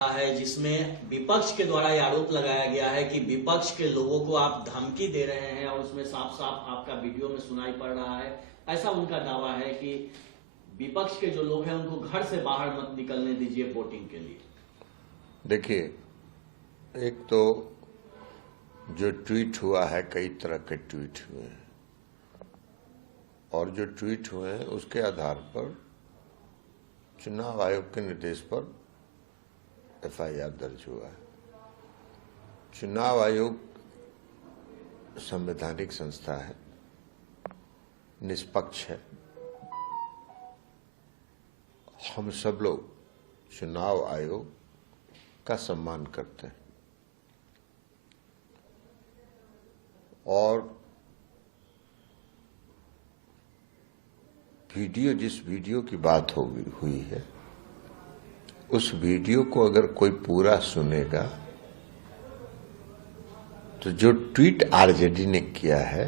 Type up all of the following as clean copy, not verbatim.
है जिसमें विपक्ष के द्वारा यह आरोप लगाया गया है कि विपक्ष के लोगों को आप धमकी दे रहे हैं और उसमें साफ साफ आपका वीडियो में सुनाई पड़ रहा है। ऐसा उनका दावा है कि विपक्ष के जो लोग हैं उनको घर से बाहर मत निकलने दीजिए वोटिंग के लिए। देखिए, एक तो जो ट्वीट हुआ है, कई तरह के ट्वीट हुए हैं और जो ट्वीट हुए हैं उसके आधार पर चुनाव आयोग के निर्देश पर एफआईआर दर्ज हुआ है। चुनाव आयोग संवैधानिक संस्था है, निष्पक्ष है। हम सब लोग चुनाव आयोग का सम्मान करते हैं और जिस वीडियो की बात हुई है उस वीडियो को अगर कोई पूरा सुनेगा तो जो ट्वीट आरजेडी ने किया है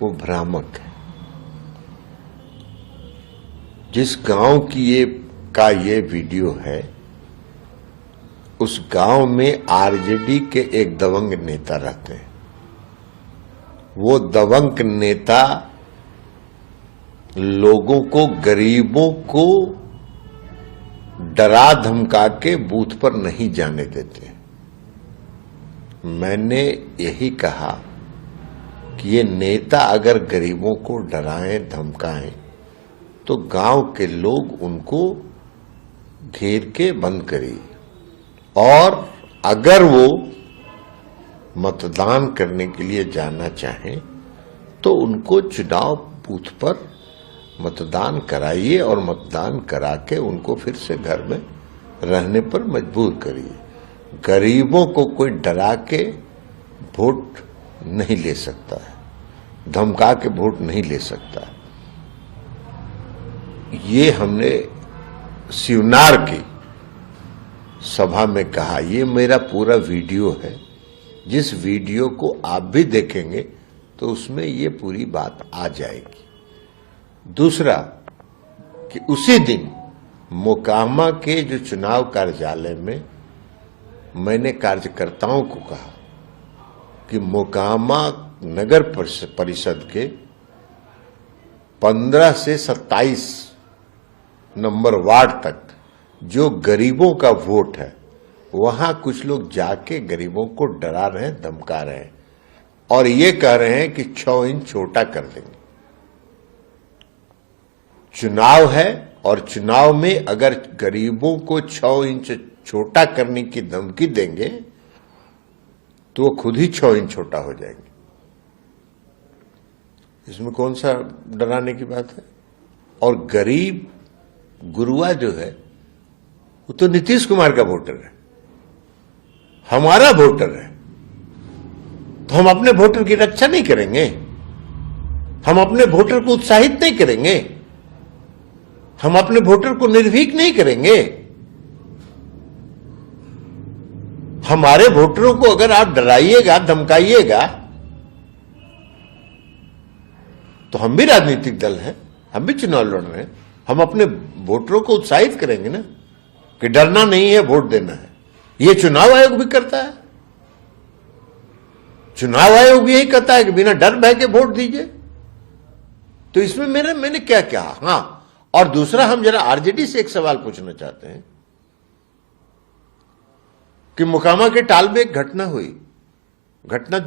वो भ्रामक है। जिस गांव की ये वीडियो है उस गांव में आरजेडी के एक दबंग नेता रहते हैं। वो दबंग नेता लोगों को, गरीबों को डरा धमका के बूथ पर नहीं जाने देते। मैंने यही कहा कि ये नेता अगर गरीबों को डराएं धमकाएं तो गांव के लोग उनको घेर के बंद करिए और अगर वो मतदान करने के लिए जाना चाहें तो उनको चुनाव बूथ पर मतदान कराइए और मतदान करा के उनको फिर से घर में रहने पर मजबूर करिए। गरीबों को कोई डरा के वोट नहीं ले सकता है, धमका के वोट नहीं ले सकता। ये हमने शिवनार की सभा में कहा। ये मेरा पूरा वीडियो है। जिस वीडियो को आप भी देखेंगे तो उसमें ये पूरी बात आ जाएगी। दूसरा कि उसी दिन मोकामा के जो चुनाव कार्यालय में मैंने कार्यकर्ताओं को कहा कि मोकामा नगर परिषद के 15 से 27 नंबर वार्ड तक जो गरीबों का वोट है वहां कुछ लोग जाके गरीबों को डरा रहे हैं, धमका रहे हैं और ये कह रहे हैं कि 6 इंच छोटा कर देंगे। चुनाव है और चुनाव में अगर गरीबों को 6 इंच छोटा करने की धमकी देंगे तो वो खुद ही 6 इंच छोटा हो जाएंगे। इसमें कौन सा डराने की बात है? और गरीब गुरुआ जो है वो तो नीतीश कुमार का वोटर है, हमारा वोटर है। तो हम अपने वोटर की रक्षा नहीं करेंगे? हम अपने वोटर को उत्साहित नहीं करेंगे? हम अपने वोटर को निर्भीक नहीं करेंगे? हमारे वोटरों को अगर आप डराइएगा, धमकाइएगा तो हम भी राजनीतिक दल हैं, हम भी चुनाव लड़ रहे हैं। हम अपने वोटरों को उत्साहित करेंगे ना कि डरना नहीं है, वोट देना है। ये चुनाव आयोग भी करता है। चुनाव आयोग भी यही कहता है कि बिना डर भय के वोट दीजिए। तो इसमें मैंने क्या कहा? हाँ, और दूसरा हम जरा आरजेडी से एक सवाल पूछना चाहते हैं कि मोकामा के टाल में एक घटना हुई। घटना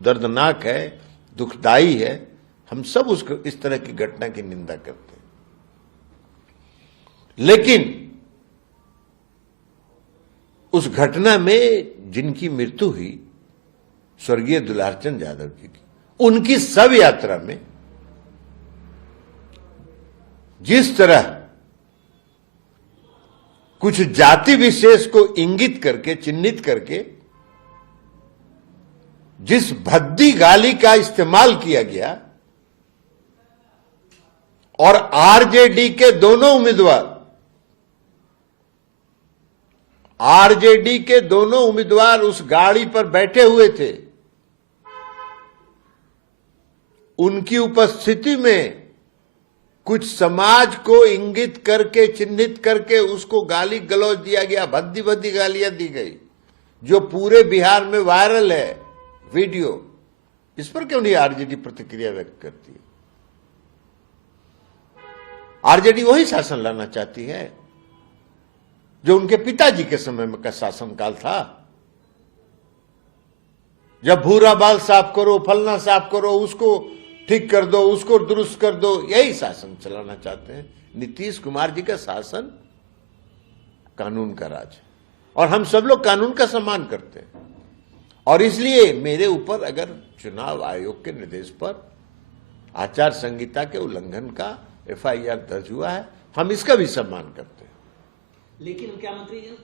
दर्दनाक है, दुखदाई है। हम सब इस तरह की घटना की निंदा करते हैं, लेकिन उस घटना में जिनकी मृत्यु हुई स्वर्गीय दुलारचंद यादव जी की, उनकी शव यात्रा में जिस तरह कुछ जाति विशेष को इंगित करके, चिन्हित करके जिस भद्दी गाली का इस्तेमाल किया गया और आरजेडी के दोनों उम्मीदवार उस गाड़ी पर बैठे हुए थे, उनकी उपस्थिति में कुछ समाज को इंगित करके, चिन्हित करके उसको गाली गलौज दिया गया, भद्दी भद्दी गालियां दी गई, जो पूरे बिहार में वायरल है वीडियो। इस पर क्यों नहीं आरजेडी प्रतिक्रिया व्यक्त करती है? आरजेडी वही शासन लाना चाहती है जो उनके पिताजी के समय में का शासनकाल था। जब भूरा बाल साफ करो, फलना साफ करो, उसको ठीक कर दो, उसको दुरुस्त कर दो, यही शासन चलाना चाहते हैं। नीतीश कुमार जी का शासन कानून का राज है और हम सब लोग कानून का सम्मान करते हैं। और इसलिए मेरे ऊपर अगर चुनाव आयोग के निर्देश पर आचार संहिता के उल्लंघन का FIR दर्ज हुआ है, हम इसका भी सम्मान करते हैं। लेकिन क्या मंत्री जी